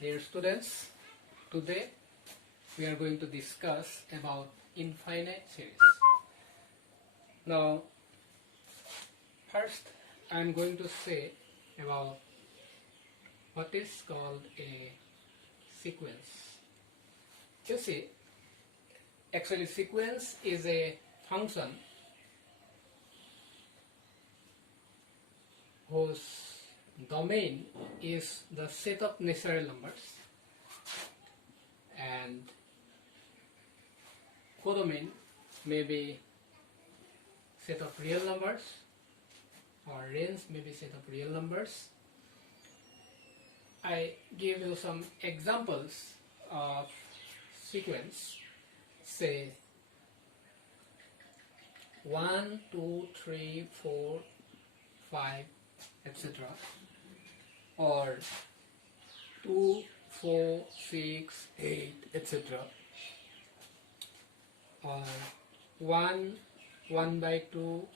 Dear students, today we are going to discuss about infinite series. Now, first I am going to say about what is called a sequence. You see, actually sequence is a function whose domain is the set of natural numbers and codomain may be set of real numbers or range may be set of real numbers. I give you some examples of sequence, say 1, 2, 3, 4, 5, etc. or 2, 4, 6, 8, etc. or 1, 1 by 2,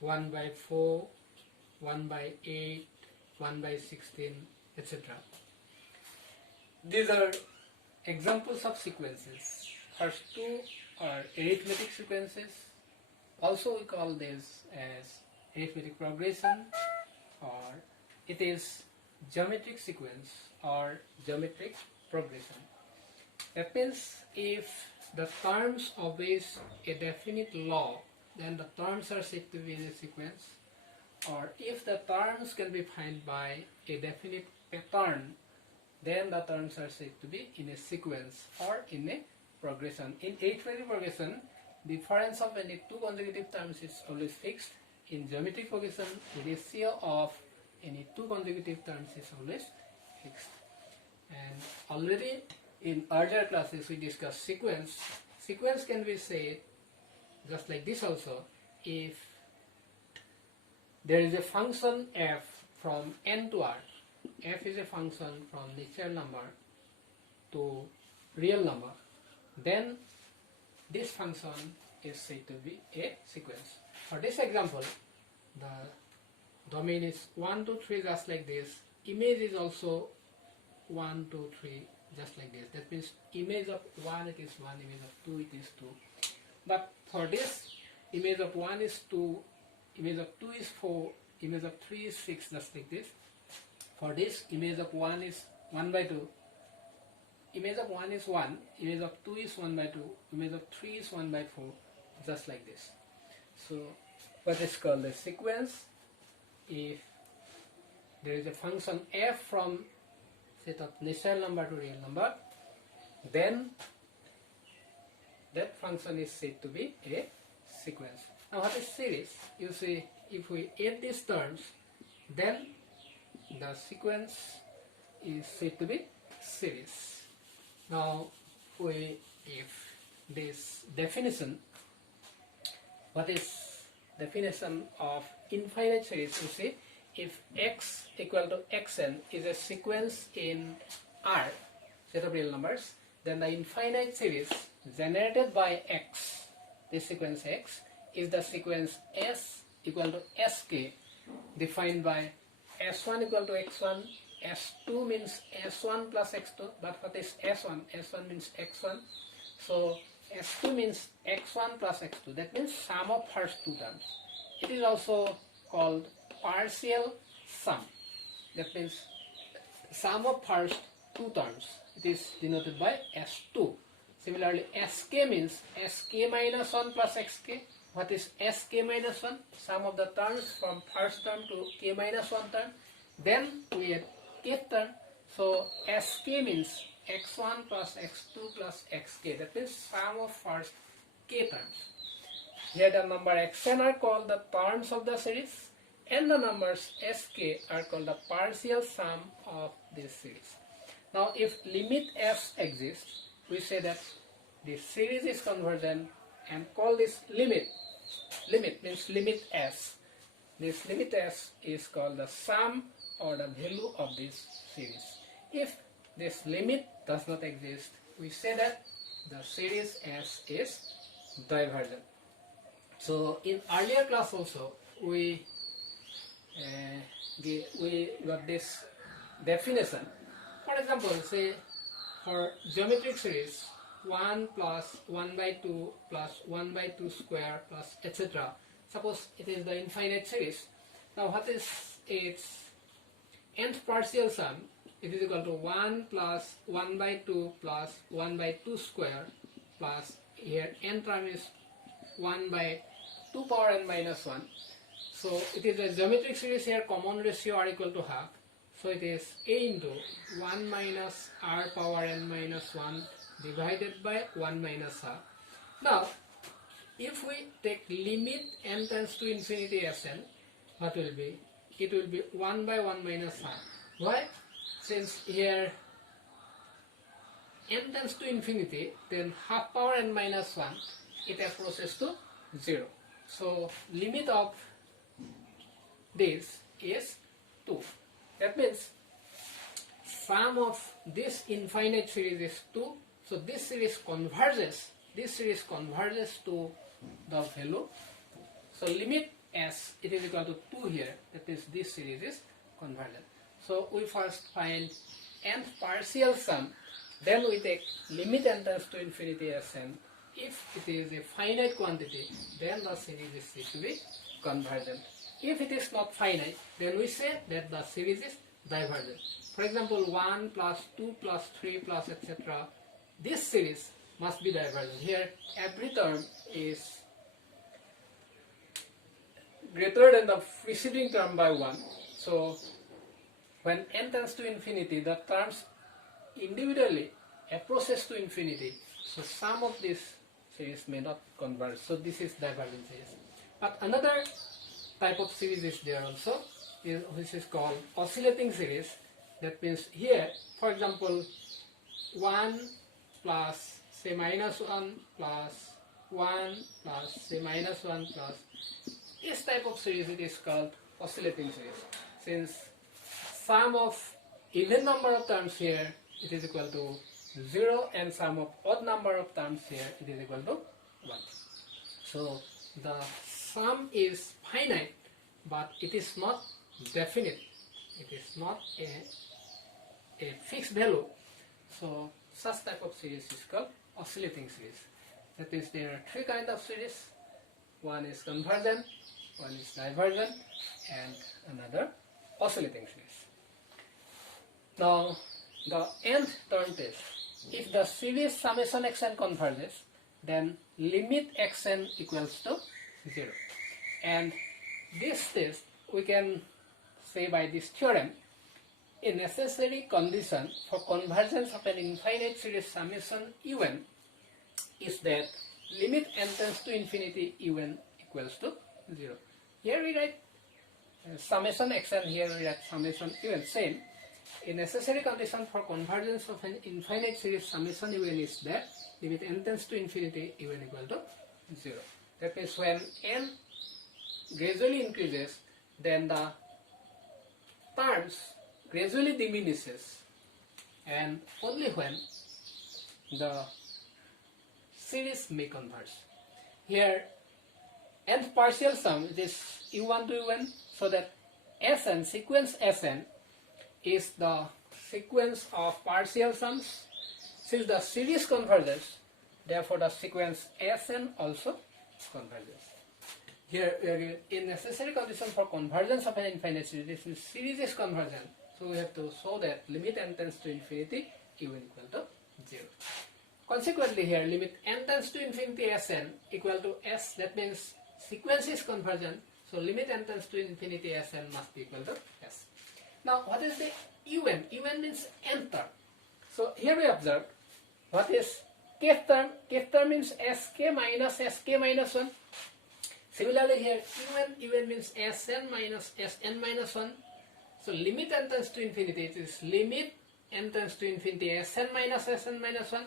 1 by 4, 1 by 8, 1 by 16, etc. These are examples of sequences. First two are arithmetic sequences. Also we call this as arithmetic progression, or it is geometric sequence or geometric progression. That means if the terms obeys a definite law, then the terms are said to be in a sequence, or if the terms can be found by a definite pattern, then the terms are said to be in a sequence or in a progression. In arithmetic progression, difference of any two consecutive terms is always fixed. In geometric progression, the ratio of any two consecutive terms is always fixed. And already in earlier classes we discussed sequence. Sequence can be said just like this also. If there is a function f from n to r, f is a function from natural number to real number, then this function is said to be a sequence. For this example, the domain is 1, 2, 3 just like this. Image is also 1, 2, 3 just like this. That means image of 1 it is 1, image of 2 it is 2. But for this, image of 1 is 2, image of 2 is 4, image of 3 is 6 just like this. For this, image of 1 is 1 by 2, image of 1 is 1, image of 2 is 1 by 2, image of 3 is 1 by 4, just like this. So what is called a sequence? If there is a function f from set of natural number to real number, then that function is said to be a sequence. Now what is series? You see, if we add these terms, then the sequence is said to be series. Now if this definition, what is definition of infinite series? You see, if x equal to xn is a sequence in R, set of real numbers, then the infinite series generated by x, this sequence x, is the sequence s equal to sk, defined by s1 equal to x1, s2 means s1 plus x2, but what is s1? s1 means x1, so s2 means x1 plus x2, that means sum of first two terms. It is also called partial sum, that means sum of first two terms. It is denoted by s2. Similarly, sk means sk minus 1 plus xk. What is sk minus 1? Sum of the terms from first term to k minus 1 term. Then we add kth term. So sk means x1 plus x2 plus xk. That means sum of first k terms. Here the number xn are called the terms of the series, and the numbers sk are called the partial sum of this series. Now if limit s exists, we say that this series is convergent and call this limit. Limit means limit s. This limit s is called the sum or the value of this series. If this limit does not exist, we say that the series s is divergent. So in earlier class also we got this definition For example, say for geometric series 1 plus 1 by 2 plus 1 by 2 square plus etc. Suppose it is the infinite series. Now what is its nth partial sum? It is equal to 1 plus 1 by 2 plus 1 by 2 square plus here n term is 1 by 2 power n minus 1. So it is a geometric series here, common ratio are equal to half. So it is a into 1 minus r power n minus 1 divided by 1 minus half. Now if we take limit n tends to infinity Sn, what will be? It will be 1 by 1 minus half. Why? Since here n tends to infinity, then half power n minus 1, it approaches to 0. So limit of this is 2. That means sum of this infinite series is 2. So this series converges. This series converges to the value. So limit s, it is equal to 2 here. That means this series is convergent. So we first find nth partial sum. Then we take limit n tends to infinity Sn. If it is a finite quantity, then the series is said to be convergent. If it is not finite, then we say that the series is divergent. For example, 1 plus 2 plus 3 plus etc. This series must be divergent. Here every term is greater than the preceding term by 1. So when n tends to infinity, the terms individually approaches to infinity. So sum of this series may not converge. So this is divergent series. But another type of series is there also, which is called oscillating series. That means here, for example, 1 plus say minus 1 plus 1 plus say minus 1 plus, this type of series it is called oscillating series. Since sum of even number of terms here, it is equal to 0, and sum of odd number of terms here, it is equal to 1. So the sum is finite, but it is not definite. It is not a fixed value. So such type of series is called oscillating series. That is, there are 3 kinds of series. One is convergent, one is divergent, and another oscillating series. Now the nth term test. If the series summation xn converges, then limit xn equals to 0. And this test we can say by this theorem, a necessary condition for convergence of an infinite series summation un is that limit n tends to infinity un equals to 0. Here we write summation xn, here we write summation un, same. A necessary condition for convergence of an infinite series summation un is that limit n tends to infinity un equal to 0. That means when n gradually increases, then the terms gradually diminishes, and only when the series may converge. Here nth partial sum is u1 to un, so that Sn, sequence Sn, is the sequence of partial sums. Since the series converges, therefore the sequence Sn also converges. Here, a necessary condition for convergence of an infinite series, this series is convergent. So we have to show that limit n tends to infinity un equal to 0. Consequently, here limit n tends to infinity Sn equal to s. That means sequence is convergent. So limit n tends to infinity Sn must be equal to s. Now, what is the un? Un means nth term. So here we observe what is kth term. Kth term means sk minus 1. Similarly, here un means Sn minus Sn minus 1. So limit n tends to infinity, it is limit n tends to infinity Sn minus 1.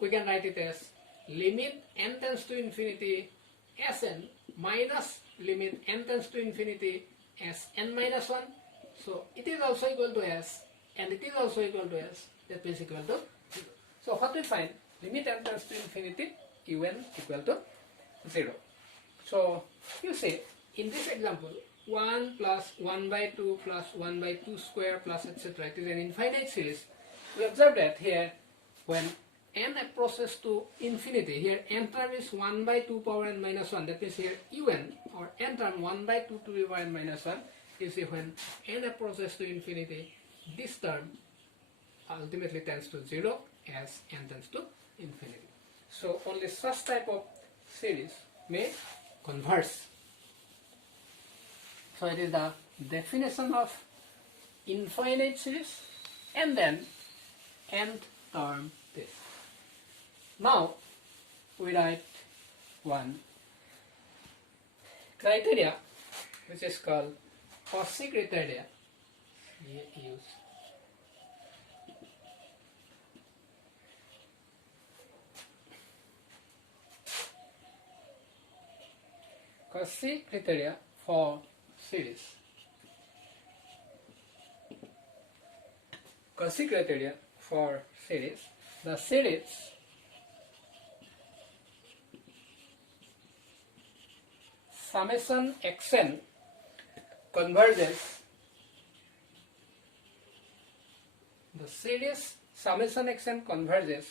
We can write it as limit n tends to infinity Sn minus limit n tends to infinity Sn minus 1. So it is also equal to s, and it is also equal to s. That means equal to 0. So what we find? Limit n tends to infinity un equal to 0. So you see, in this example, 1 plus 1 by 2 plus 1 by 2 square plus etc. It is an infinite series. we observe that here when n approaches to infinity, here n term is 1 by 2 power n minus 1, that means here un or n term 1 by 2 to the power n minus 1, you see when n approaches to infinity, this term ultimately tends to 0 as n tends to infinity. So only such type of series may converge. So it is the definition of infinite series, and then nth term this. Now we write one criteria which is called Cauchy criteria. Use Cauchy criteria for series. Cauchy criteria for series. The series summation xn converges. The series summation xn converges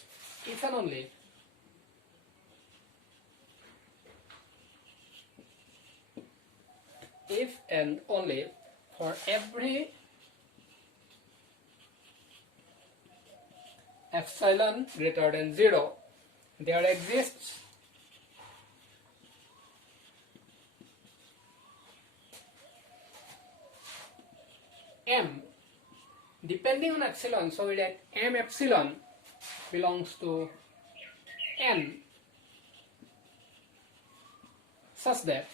if and only if and only for every epsilon greater than 0 there exists m depending on epsilon, so that m epsilon belongs to n such that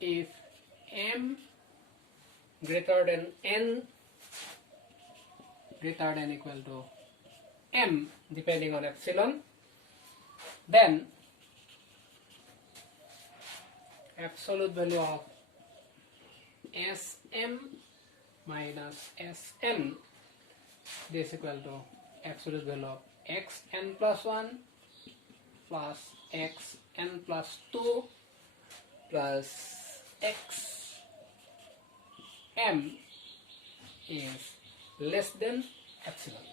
if m greater than n greater than equal to m depending on epsilon, then absolute value of Sm minus Sn, this is equal to absolute value of xn plus 1 plus xn plus 2 plus xm is less than epsilon.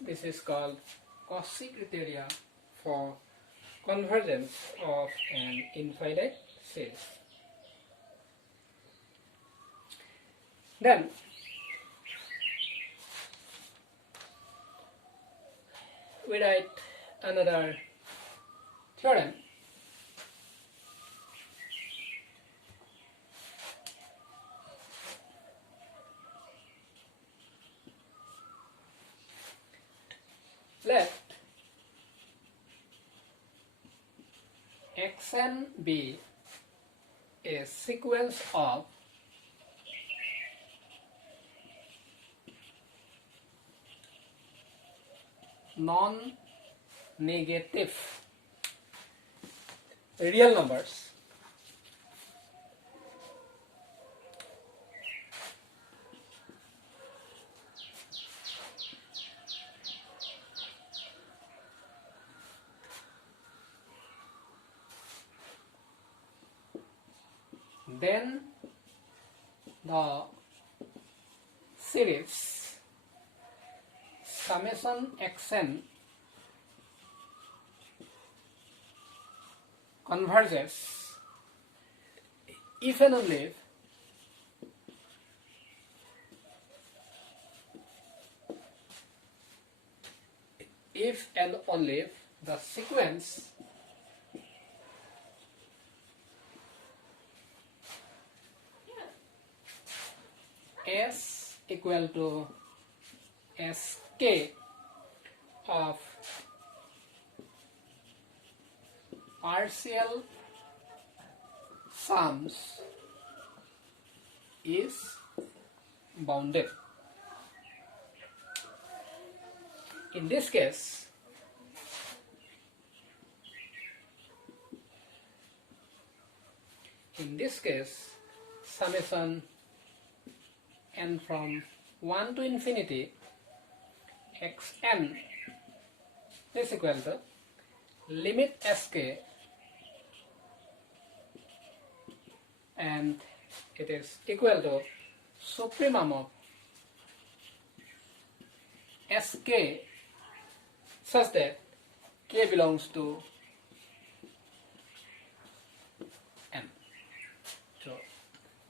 This is called Cauchy criteria for convergence of an infinite series. Then we write another theorem. Let xn be a sequence of non-negative real numbers then the series summation xn converges if and only if and only if the sequence S equal to Sk of partial sums is bounded. In this case, summation n from 1 to infinity xn is equal to limit sk, and it is equal to supremum of Sk such that K belongs to M. So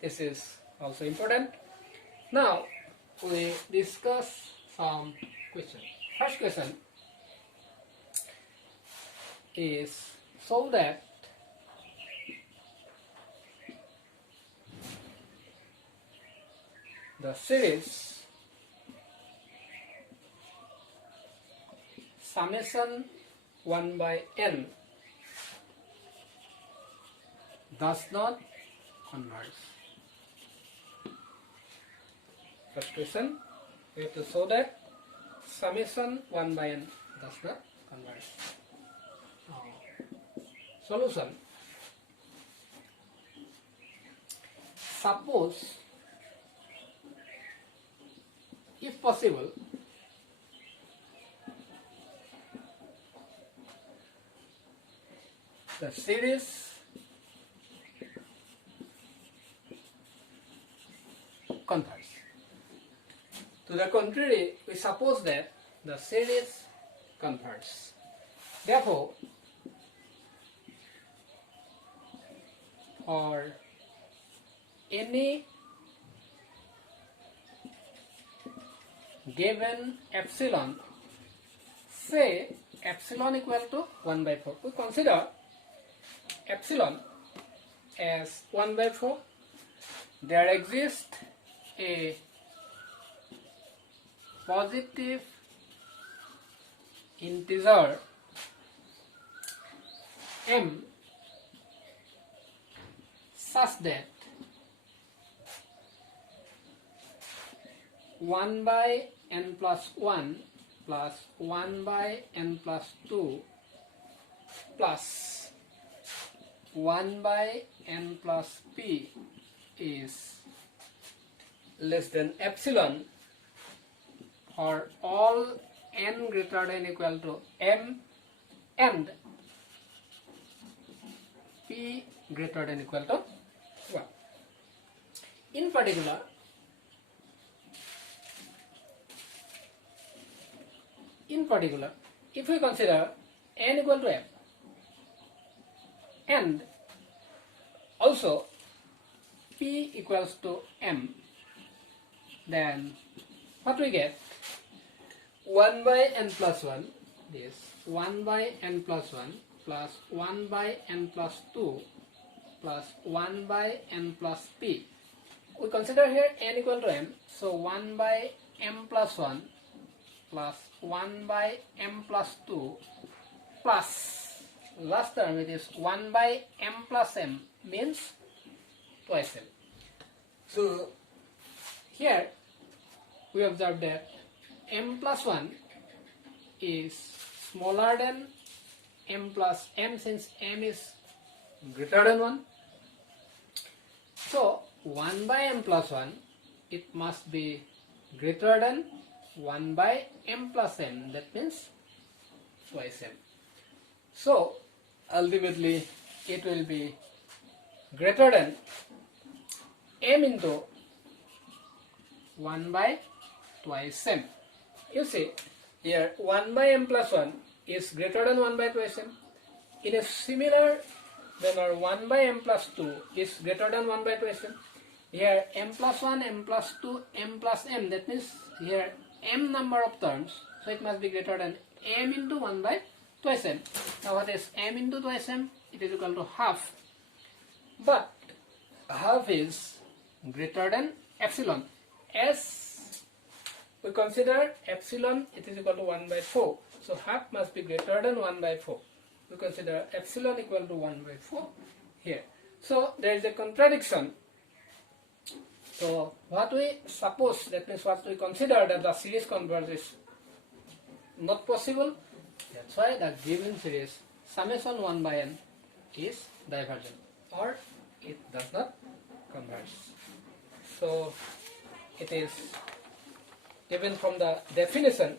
this is also important. Now we discuss some questions. First question is solve that the series summation 1 by n does not converge. First question, we have to show that summation 1 by n does not converge. Solution. Suppose, if possible, the series converge. To the contrary, we suppose that the series converges. Therefore, for any given epsilon, say epsilon equal to 1 by 4. We consider epsilon as 1 by 4. There exists a positive integer m such that 1 by n plus 1 plus 1 by n plus 2 plus 1 by n plus p is less than epsilon for all n greater than equal to m and p greater than equal to 1. In particular, if we consider n equal to m and also p equals to m, then what we get? 1 by n plus 1 is 1 by n plus 1 plus 1 by n plus 2 plus 1 by n plus p. We consider here n equal to m, so 1 by m plus 1 plus 1 by m plus 2 plus last term it is 1 by m plus m means twice m. So here we observe that m plus 1 is smaller than m plus m since m is greater than 1. So 1 by m plus 1 it must be greater than 1 by m plus m, that means twice m. So ultimately it will be greater than m into 1 by twice m. You see here 1 by m plus 1 is greater than 1 by twice m. In a similar manner 1 by m plus 2 is greater than 1 by twice m. Here m plus 1, m plus 2, m plus m, that means here m number of terms, so it must be greater than m into 1 by twice m. Now what is m into twice m? It is equal to half. But half is greater than epsilon. As we consider epsilon, it is equal to 1 by 4. So half must be greater than 1 by 4. We consider epsilon equal to 1 by 4 here. So there is a contradiction. So what we suppose, that means what we consider that the series converge is not possible. That's why the given series summation 1 by n is divergent or it does not converge. So it is given from the definition.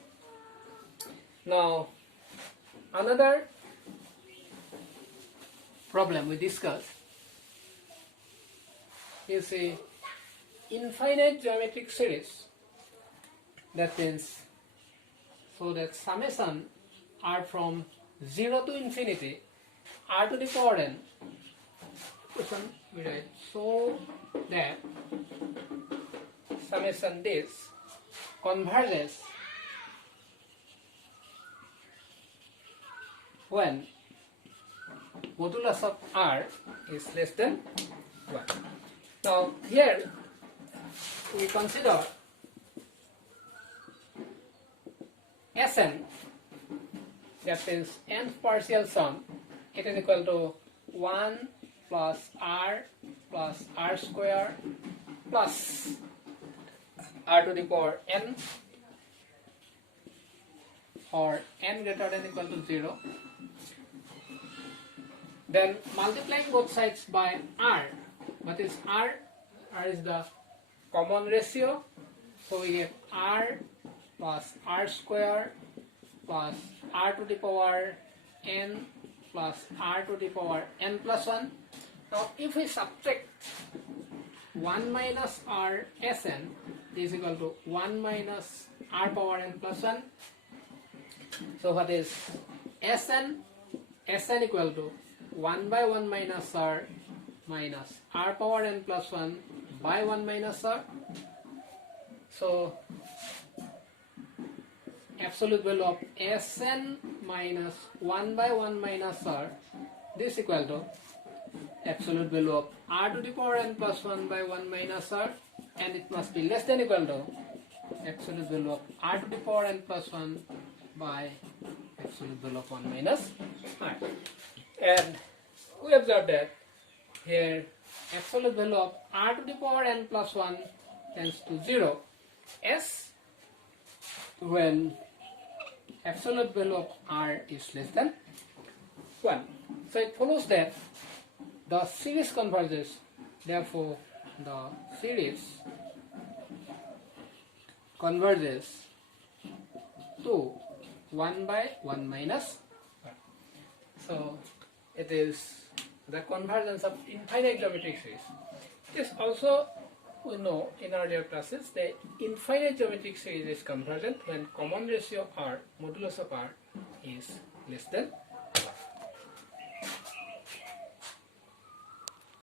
Now another problem we discussed is infinite geometric series, that means so that summation r from 0 to infinity r to the power n, we write so that summation this converges when modulus of r is less than 1. Now here we consider Sn, that means nth partial sum, it is equal to 1 plus r square plus r to the power n, or n greater than or equal to 0. Then multiplying both sides by r. What is r? R is the common ratio. So we get r plus r square plus r to the power n plus r to the power n plus 1. Now if we subtract 1 minus r Sn is equal to 1 minus r power n plus 1. So what is Sn? Sn equal to 1 by 1 minus r minus r power n plus 1 by 1 minus r. So absolute value of Sn minus 1 by 1 minus r, this equal to absolute value of r to the power n plus 1 by 1 minus r, and it must be less than or equal to absolute value of r to the power n plus 1 by absolute value of 1 minus r. And we observe that here absolute value of r to the power n plus 1 tends to 0 as when absolute value of r is less than 1. So it follows that the series converges, therefore the series converges to 1 by 1 minus 1. So it is the convergence of infinite geometric series. This also we know in earlier classes that infinite geometric series is convergent when common ratio r, modulus of r, is less than